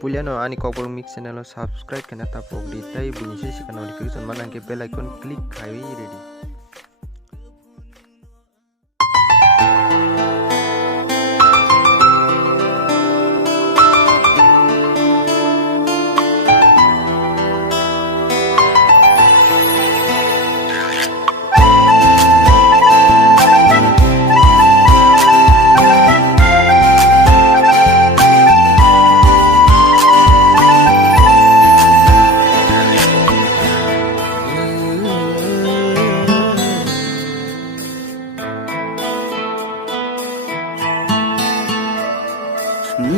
puliano ani kokbor mix channel subscribe kena tapok di tai bunyi sisi kan notification mana ke bell icon klik kai ready.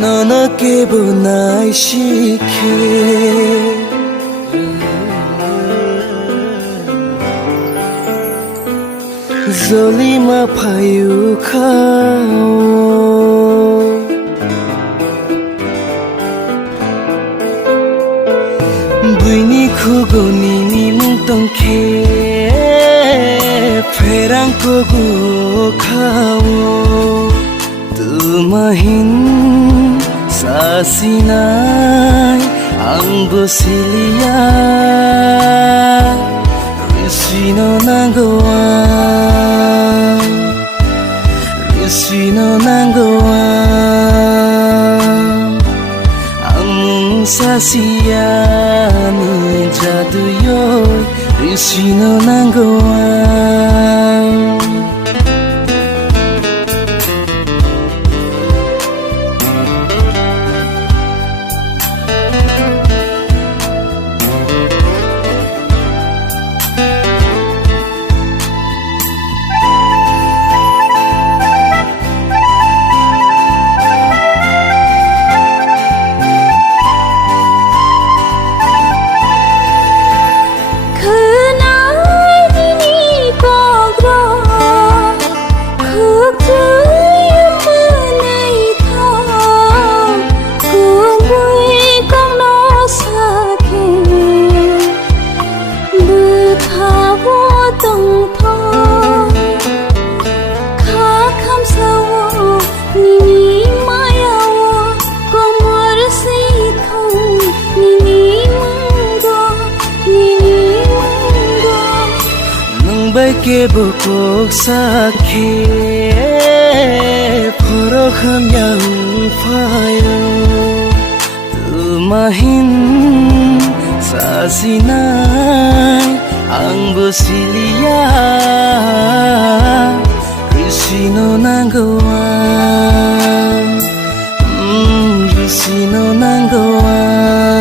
너너께 보나이 시खे Zolima payu khao Buini khugo nini mung tongke Perang kogu khao Tumahin sasinai angbo silia Risino nanggoan Amung sasiani jadu yo Risino nanggoan Ke bokok sakhe Porokham yang fayo Tumahin sasinai Angbo silia Risino nanggoan Risino nanggoan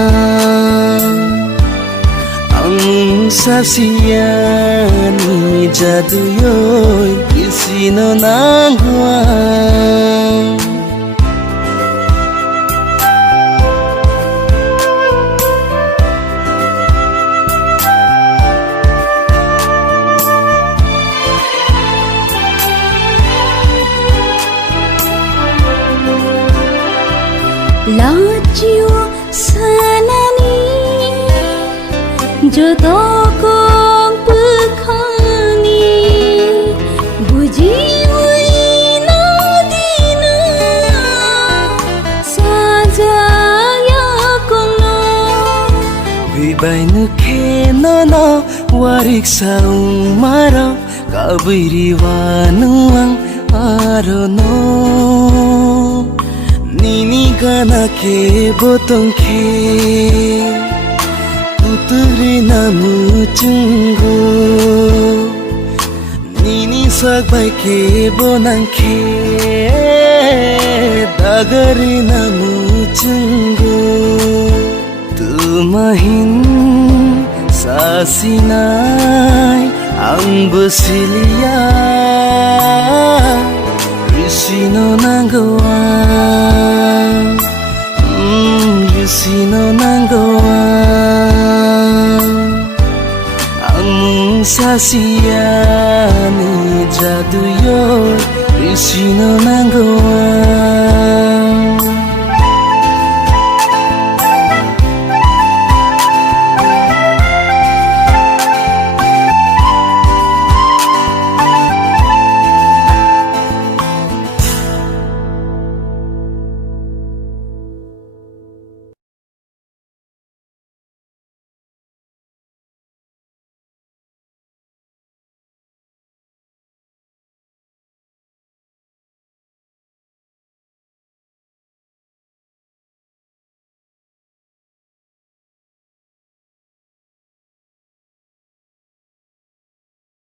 Ang sasiani jadu yoy Risino nanggoan Lachio sanani jodoko pukhani buji hui na dina sajaya kono Bibai nuke nono warik saung maro kabiri wanuang arono Nini gana ke botong ke Putri namu cunggo Nini sakbai ke bonang ke Dagari namu cunggo Tumahin sasinai angbo silia Risino nanggoan Risino nanggoan Amung sasiani jadu yo Risino nanggoan